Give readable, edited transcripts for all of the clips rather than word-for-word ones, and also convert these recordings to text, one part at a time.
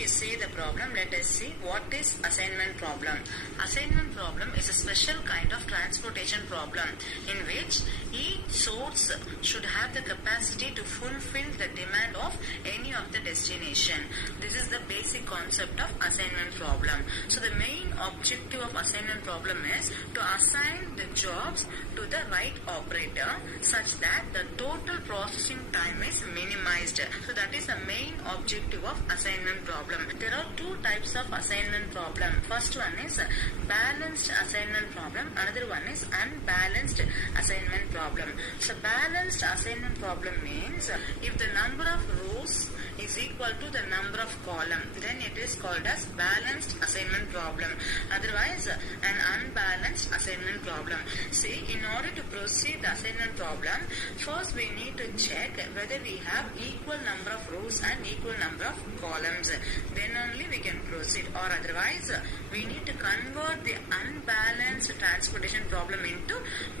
we see the problem, let us see what is assignment problem. Assignment problem is a special kind of transportation problem in which each source should have the capacity to fulfill the demand of any of the destination. This is the basic concept of assignment problem. So the main objective of assignment problem is to assign the jobs to the right operator such that the total processing time is minimized. So that is the main objective of assignment problem. There are two types of assignment problem. First one is balanced assignment problem. Another one is unbalanced assignment problem. So balanced assignment problem means if the number of rows is equal to the number of column, then it is called as balanced assignment problem. Otherwise, an unbalanced assignment problem. See, in order to proceed the assignment problem, first we need to check whether we have equal number of rows and equal number of columns. Then only we can proceed, or otherwise we need to convert the unbalanced transportation problem into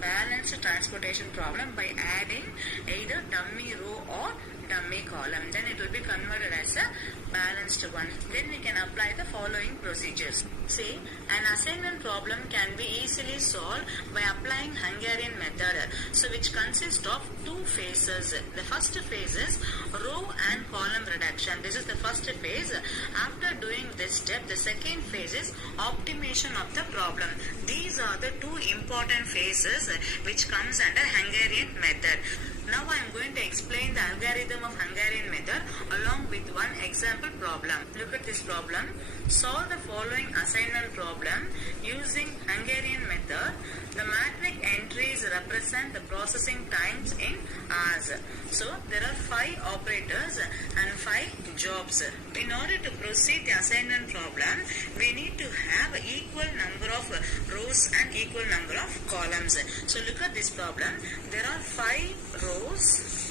balanced transportation problem by adding either dummy row or dummy column. Then it will be converted as a balanced one. Then we can apply the following procedures. See, an assignment problem can be easily solved by applying Hungarian method, so which consists of two phases. The first phase is row and column reduction. This is the first phase. After doing this step, the second phase is optimization of the problem. These are the two important phases which comes under Hungarian method. Now I am going to explain the algorithm of Hungarian method along with one example problem. Look at this problem. Solve the following assignment problem using Hungarian method. The matrix entries represent the processing times in hours. So there are 5 operators and 5 jobs. In order to proceed the assignment problem, we need to have equal number of rows and equal number of columns. So look at this problem. There are 5 rows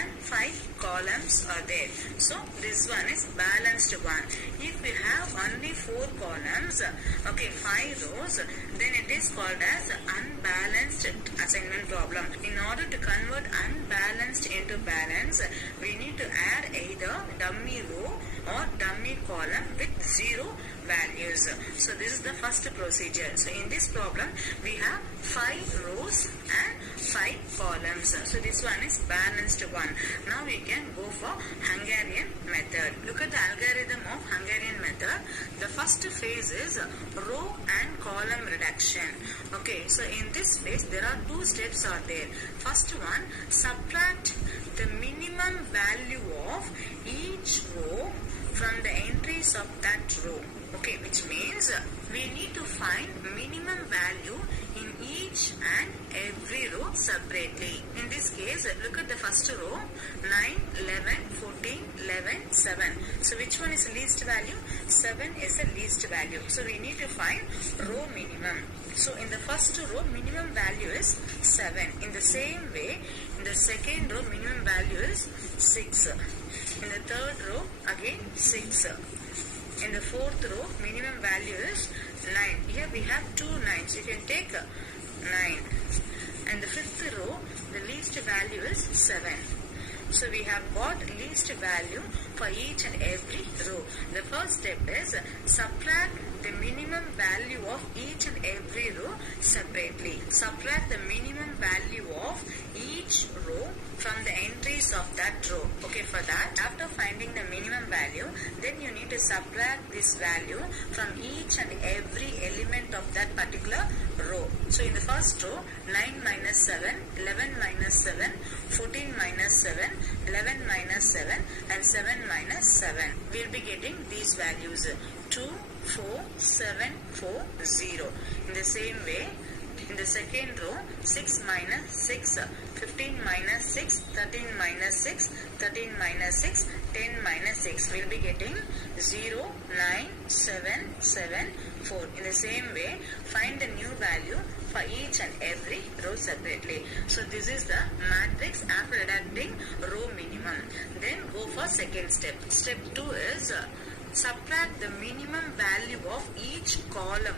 and 5 columns are there. So this one is balanced one. If we have only 4 columns, 5 rows, then it is called as unbalanced assignment problem. In order to convert unbalanced into balance, we need to add either dummy row or dummy column with 0 values. So this is the first procedure. So in this problem, we have 5 rows and 5 columns. So this one is balanced one. Now we can go for Hungarian method. Look at the algorithm of Hungarian method. The first phase is row and column reduction. Okay, so in this phase there are 2 steps are there. First one, subtract the minimum value of each row from the entries of that row. Okay, which means we need to find minimum value in each and every row separately. In this case, look at the first row, 9, 11, 14, 11, 7. So which one is least value? 7 is the least value. So we need to find row minimum. So in the first row, minimum value is 7. In the same way, in the second row, minimum value is 6. In the third row, again 6. In the fourth row, minimum value is 9. Here we have 2 9s. You can take 9. And the fifth row, the least value is 7. So we have got least value for each and every row. The first step is subtract the minimum value of each and every row separately. Subtract the minimum value of each row from the entries of that row. Okay, for that, after finding the minimum value, then you need to subtract this value from each and every element of that particular row. So in the first row, 9 minus 7, 11 minus 7, 14 minus 7, 11 minus 7 and 7 minus 7. We will be getting these values 2, 4, 7, 4, 0. In the same way, in the second row, 6 minus 6, 15 minus 6, 13 minus 6, 13 minus 6, 10 minus 6. We will be getting 0, 9, 7, 7, 4. In the same way, find the new value for each and every row separately. So this is the matrix after deducting row minimum. Then go for second step. Step 2 is subtract the minimum value of each column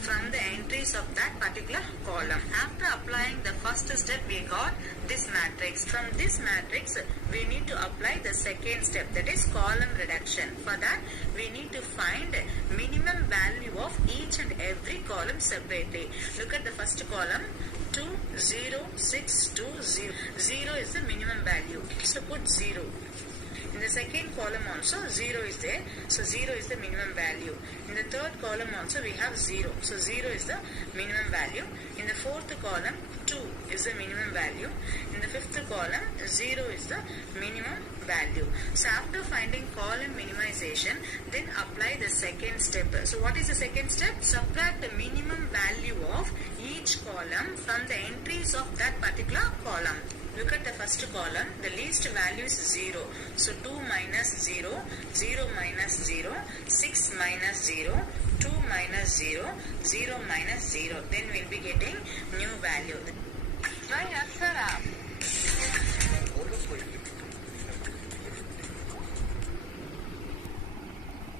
from the entries of that particular column. After applying the first step, we got this matrix. From this matrix, we need to apply the second step, that is column reduction. For that, we need to find minimum value of each and every column separately. Look at the first column, 2, 0, 6, 2, 0. 0 is the minimum value. So put 0. In the second column also 0 is there. So 0 is the minimum value. In the third column also we have 0. So 0 is the minimum value. In the fourth column 2 is the minimum value. In the fifth column 0 is the minimum value. So after finding column minimization, then apply the second step. So what is the second step? Subtract the minimum value of each column from the entries of that particular column. Look at the first column, the least value is 0. So 2 minus 0, 0 minus 0, 6 minus 0, 2 minus 0, 0 minus 0. Then we will be getting new value. Try Aksara.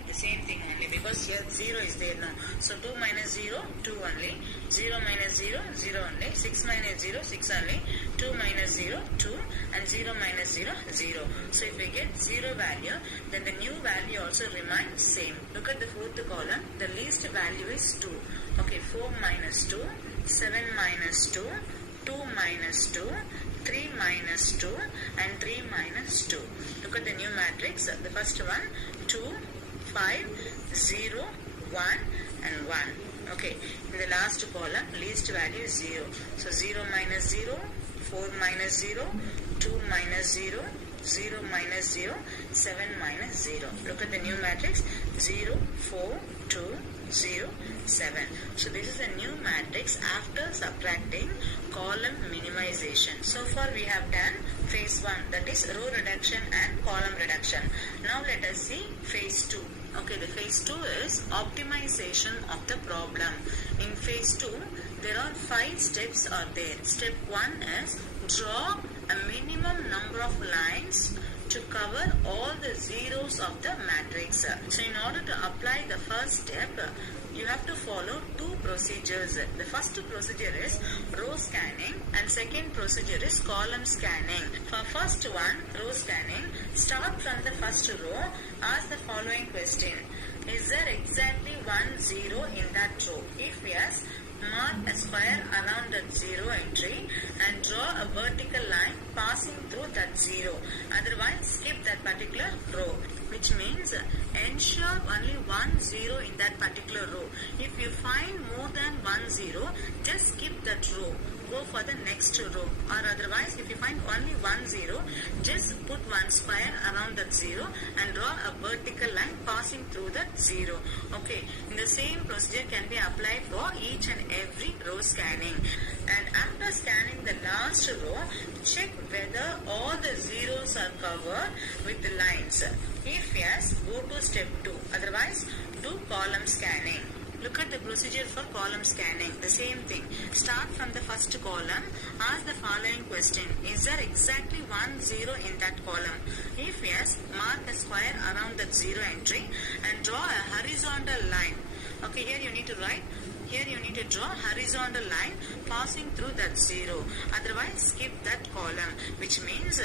The same thing only, because here 0 is there now. So 2 minus 0, 2 only. 0 minus 0, 0 only. 6 minus 0, 6 only. 2 minus 0, 2. And 0 minus 0, 0. So if we get 0 value, then the new value also remains same. Look at the fourth column. The least value is 2. Okay, 4 minus 2, 7 minus 2, 2 minus 2, 3 minus 2, and 3 minus 2. Look at the new matrix. The first one, 2, 5, 0, 1, and 1. Okay, in the last column, least value is 0. So 0 minus 0, 4 minus 0, 2 minus 0, 0 minus 0, 7 minus 0. Look at the new matrix, 0, 4, 2, 0, 7. So this is a new matrix after subtracting column minimization. So far we have done phase 1, that is row reduction and column reduction. Now let us see phase 2. Okay, the phase 2 is optimization of the problem. In phase 2, there are 5 steps are there. Step 1 is draw a minimum number of lines to cover all the zeros of the matrix. So in order to apply the first step, you have to follow 2 procedures. The first procedure is row scanning and second procedure is column scanning. For first one, row scanning, start from the first row, ask the following question. Is there exactly 1 0 in that row? If yes, mark a square around that 0 entry and draw a vertical line passing through that 0. Otherwise, skip that particular row. Which means ensure only 1 0 in that particular row. If you find more than 1 0, just skip that row. Go for the next row. Or otherwise, if you find only 1 0, just put 1 square around that 0 and draw a vertical line passing through that 0. Okay, the same procedure can be applied for each and every row scanning. And after scanning the last row, check whether all the zeros are covered with the lines. If yes, go to step 2. Otherwise, do column scanning. Look at the procedure for column scanning. The same thing. Start from the first column. Ask the following question. Is there exactly 1 0 in that column? If yes, mark a square around that 0 entry and draw a horizontal line. Okay, here you need to write. Here you need to draw horizontal line passing through that 0. Otherwise, skip that column. Which means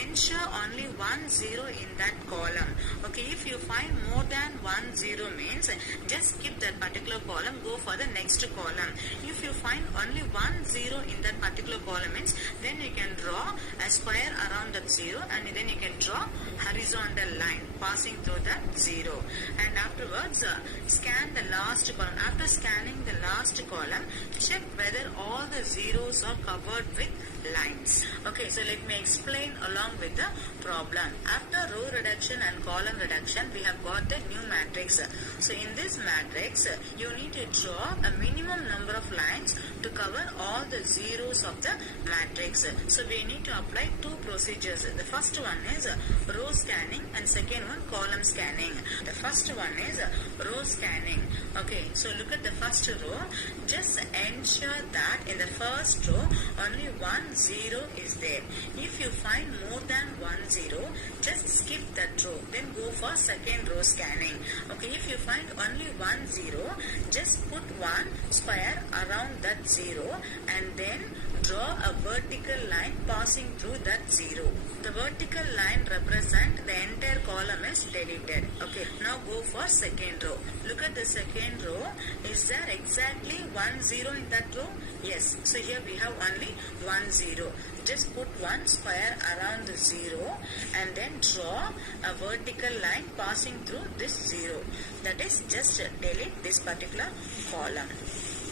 ensure only 1 0 in that column. Okay, if you find more than 1 0 means just skip that particular column. Go for the next column. If you find only 1 0 in that particular column means then you can draw a square around that 0 and then you can draw horizontal line passing through that 0. And afterwards, scan the last column. After scanning the last column, check whether all the zeros are covered with lines. Okay, so let me explain along with the problem. After row reduction and column reduction, we have got the new matrix. So in this matrix, you need to draw a minimum number of lines to cover all the zeros of the matrix. So we need to apply 2 procedures. The first one is row scanning and second one column scanning. The first one is row scanning. Okay, so look at the first row, just ensure that in the first row only 1 0 is there. If you find more than 1 0, just skip that row, then go for second row scanning. Okay, if you find only 1 0, just put one square around that 0 and then draw a vertical line passing through that 0. The vertical line represents the entire column is deleted. Okay, now go for second row. Look at the second row. Is there exactly 1 0 in that row? Yes. So here we have only 1 0. Just put one square around the 0 and then draw a vertical line passing through this 0. That is, just delete this particular column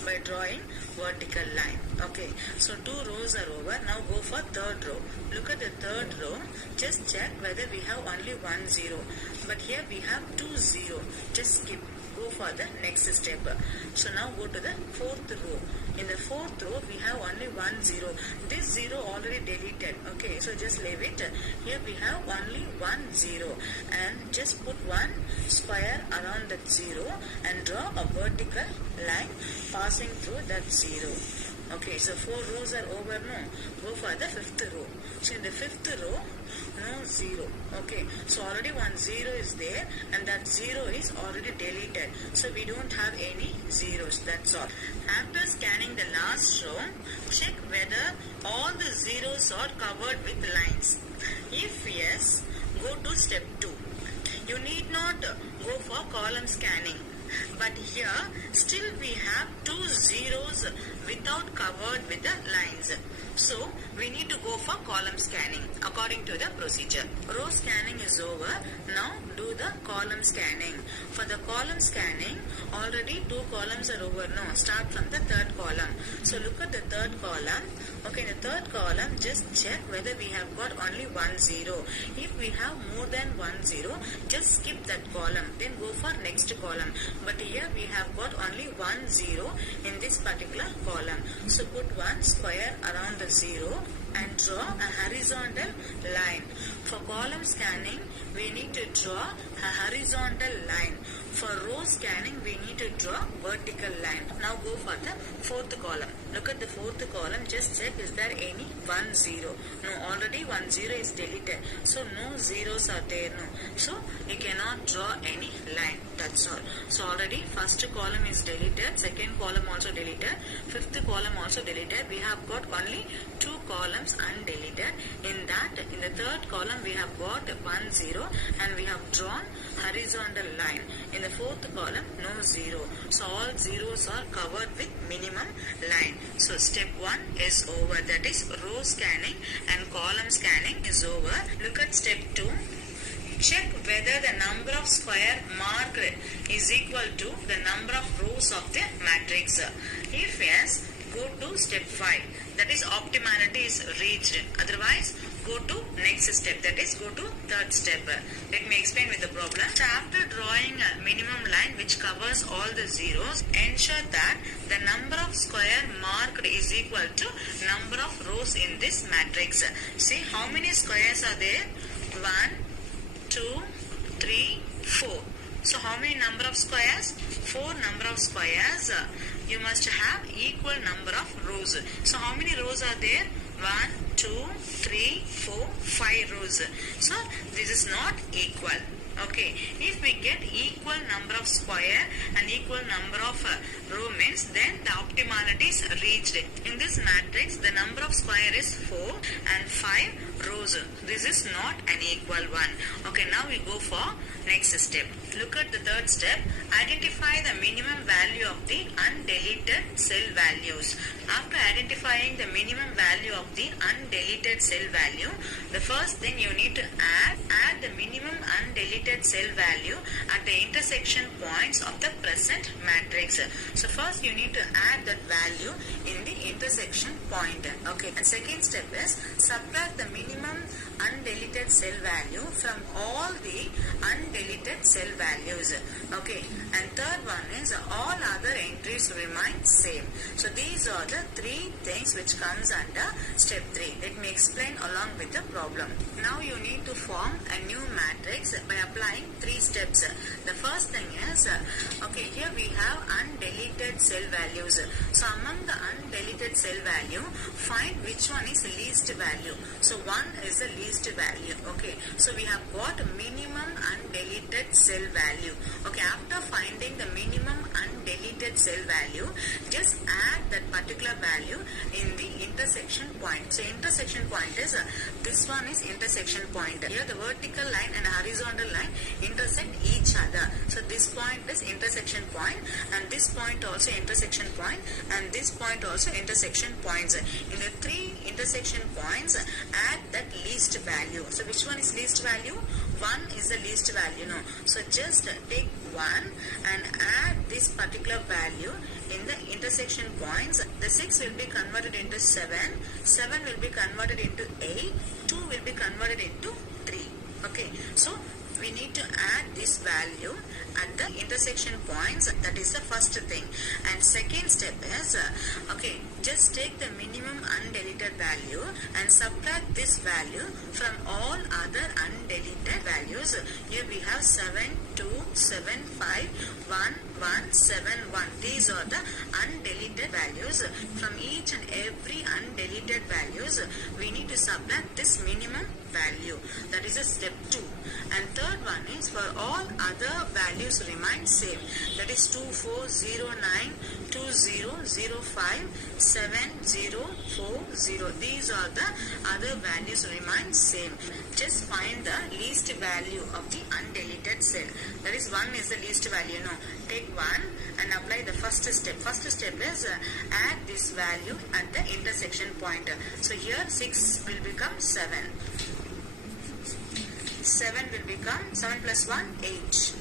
by drawing vertical line. Okay, so 2 rows are over. Now go for third row. Look at the third row. Just check whether we have only 1 0. But here we have 2 0. Just skip. Go for the next step. So now go to the fourth row. In the fourth row we have only 1 0. This 0 already deleted. Okay, so just leave it. Here we have only 1 0 and just put one square around that 0 and draw a vertical line passing through that 0. Okay, so 4 rows are over. No, go for the fifth row. So in the fifth row, no 0. Okay, so already 1 0 is there and that 0 is already deleted. So we don't have any zeros. That's all. After scanning the last row, check whether all the zeros are covered with lines. If yes, go to step 2. You need not go for column scanning. But here still we have 2 zeros without covered with the lines. So we need to go for column scanning according to the procedure. Row scanning is over. Now do the column scanning. For the column scanning, already 2 columns are over. No, start from the third column. So look at the third column. Okay, in the third column, just check whether we have got only 1 0. If we have more than 1 0, just skip that column. Then go for next column. But here we have got only 1 0 in this particular column. So put one square around the 0 and draw a horizontal line. For column scanning, we need to draw a horizontal line. For row scanning, we need to draw vertical line. Now go for the fourth column. Look at the fourth column. Just check, is there any 1 0? No, already 1 0 is deleted. So no zeros are there. No. So you cannot draw any line. That's all. So already first column is deleted. Second column also deleted. Fifth column also deleted. We have got only 2 columns undeleted. In that, in the third column, we have got 1 0 and we have drawn horizontal line. In the fourth column, no 0. So all zeros are covered with minimum line. So step 1 is over. That is row scanning and column scanning is over. Look at step 2. Check whether the number of square marked is equal to the number of rows of the matrix. If yes, go to step 5. That is optimality is reached. Otherwise, go to next step. That is go to third step. Let me explain with the problem. So after drawing a minimum line which covers all the zeros, ensure that the number of square marked is equal to number of rows in this matrix. See how many squares are there? 1, 2, 3, 4. So how many number of squares? 4 number of squares. You must have equal number of rows. So how many rows are there? 1, 2, 3, 4, 5 rows. So this is not equal. Okay, if we get equal number of square and equal number of row means then the optimality is reached. In this matrix, the number of square is 4 and 5 rows. This is not an equal one. Okay, now we go for next step. Look at the third step. Identify the minimum value of the undeleted cell values. After identifying the minimum value of the undeleted cell value, the first thing you need to add the minimum undeleted cell value at the intersection points of the present matrix. So first you need to add that value in the intersection point. Okay. And second step is subtract the minimum undeleted cell value from all the undeleted cell values. Okay. And third one is all other entries remain same. So these are the 3 things which comes under step 3. Let me explain along with the problem. Now you need to form a new matrix by applying 3 steps. The first thing is, okay, here we have undeleted cell values. So among the undeleted cell value, find which one is least value. So 1 is the least value. Okay, so we have got minimum undeleted cell value. Okay, after finding the minimum undeleted cell value, just add that particular value in the intersection point. So intersection point is, this one is intersection point. Here the vertical line and horizontal line intersect each other. So this point is intersection point, and this point also intersection point, and this point also intersection points. In the 3 intersection points, add that least value. So which one is least value? 1 is the least value. No. So just take 1 and add this particular value in the intersection points. The 6 will be converted into 7, 7 will be converted into 8, 2 will be converted into 3. Okay, so we need to add this value at the intersection points. That is the first thing. And second step is, okay, just take the minimum undeleted value and subtract this value from all other undeleted values. Here we have 7, 2, 7, 5, 1, 1, 7, 1. These are the undeleted values. From each and every undeleted values, we need to subtract this minimum value. That is a step 2. And third one is, for all other values remain same. That is 2, 4, 0, 9, 2, 0, 0, 5, 7, 0, 4, 0. These are the other values remain same. Just find the least value of the undeleted cell. That is 1 is the least value. No. Take 1 and apply the first step. First step is, add this value at the intersection point. So here 6 will become 7. 7 will become 7 plus 1, 8.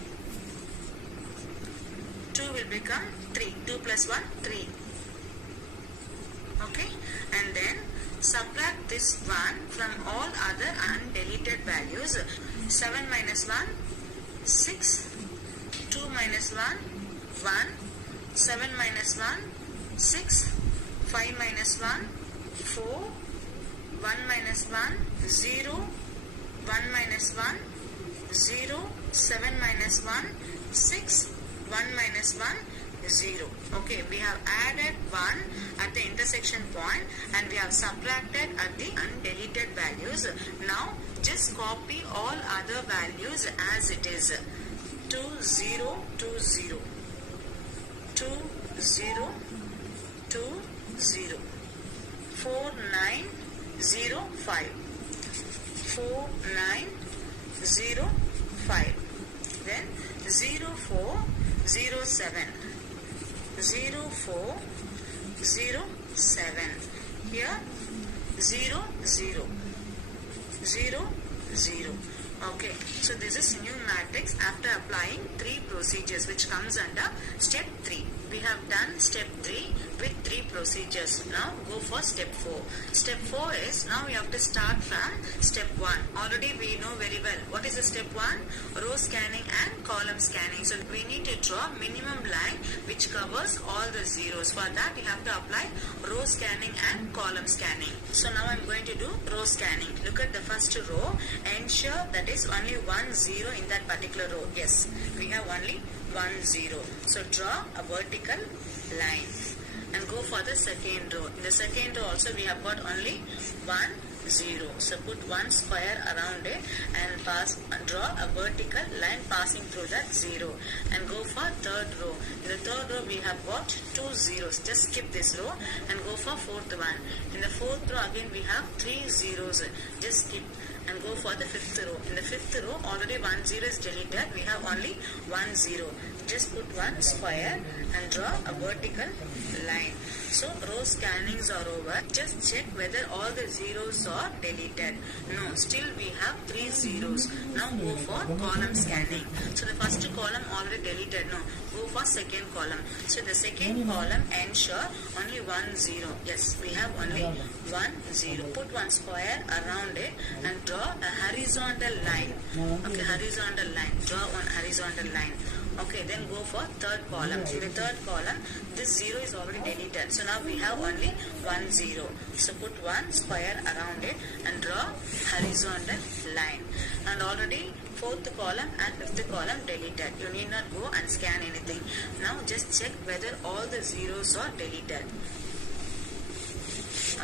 2 will become 3. 2 plus 1, 3. Okay, and then subtract this 1 from all other undeleted values. 7 minus 1, 6. 2 minus 1, 1. 7 minus 1, 6. 5 minus 1, 4. 1 minus 1, 0. 1 minus 1, 0. 7 minus 1, 6. 1 minus 1, 0. Okay, we have added 1 at the intersection point and we have subtracted at the undeleted values. Now just copy all other values as it is. 2, 0, 2, 0. 2, 0, 2, 0. 4, 9, 0, 5. 4, 9, 0, 5. Then 0, 4, 0, 7. 0, 4, 0, 7. Here 0, 0. 0, 0. Okay, so this is new matrix after applying 3 procedures, which comes under step 3. We have done step 3 with 3 procedures. Now go for step 4. Step 4 is, now we have to start from step 1. Already we know very well what is the step 1? Row scanning and column scanning. So we need to draw minimum line which covers all the zeros. For that we have to apply row scanning and column scanning. So now I am going to do row scanning. Look at the first row. Ensure that is only 1 0 in that particular row. Yes, we have only 1 0. So draw a vertical line and go for the second row. In the second row also we have got only 1 0. So put 1 square around it and draw a vertical line passing through that 0 and go for third row. In the third row we have got 2 zeros. Just skip this row and go for fourth one. In the fourth row again we have 3 zeros. Just skip and go for the fifth row. In the fifth row already 1 0 is deleted. We have only 1 0. Just put 1 square and draw a vertical line. So row scannings are over. Just check whether all the zeros are deleted. No, still we have 3 zeros. Now go for column scanning. So the first column already deleted. No, go for second column. So the second column ensure only 1 0. Yes, we have only 1 0. Put 1 square around it and draw a horizontal line. Okay, horizontal line. Draw one horizontal line. Okay, then go for third column. In the third column, this 0 is already deleted. So now we have only 1 0. So put 1 square around it and draw horizontal line. And already fourth column and fifth column deleted. You need not go and scan anything. Now just check whether all the zeros are deleted.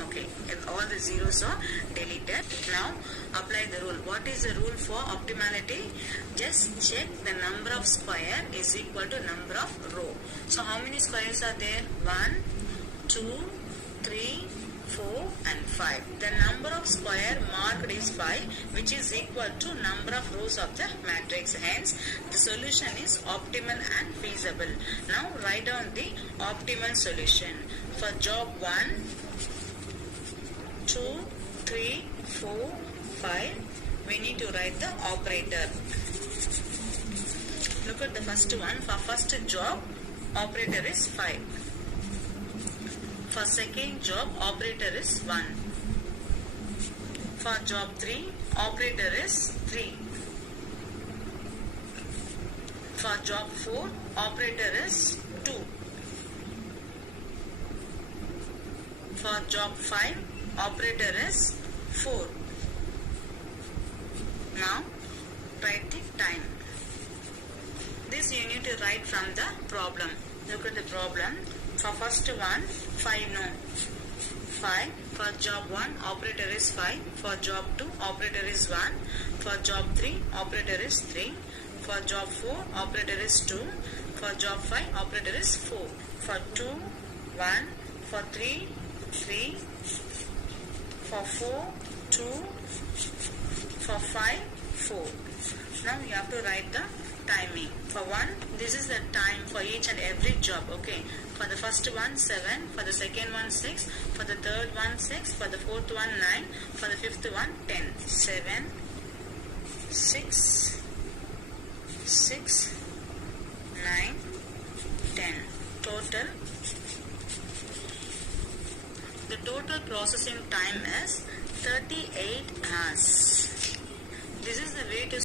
Okay, if all the zeros are deleted, now apply the rule. What is the rule for optimality? Just check the number of square is equal to number of row. So how many squares are there? 1, 2, 3, 4 and 5. The number of square marked is 5, which is equal to number of rows of the matrix. Hence, the solution is optimal and feasible. Now write down the optimal solution. For job 1, 2, 3, 4, 5, we need to write the operator. Look at the first one. For first job, operator is 5. For second job, operator is 1. For job 3, operator is 3. For job 4, operator is 2. For job 5, operator is 4. Now, write the time. This you need to write from the problem. Look at the problem. For first one, 5 no. 5. For job 1, operator is 5. For job 2, operator is 1. For job 3, operator is 3. For job 4, operator is 2. For job 5, operator is 4. For 2, 1. For 3, 3. For 4, 2. For 5, 4. Now you have to write the timing. For 1, this is the time for each and every job. Okay. For the first one, 7. For the second one, 6. For the third one, 6. For the fourth one, 9. For the fifth one, 10. 7, 6, 6, 9, 10. Total. The total processing time is 38 hours. This is the way to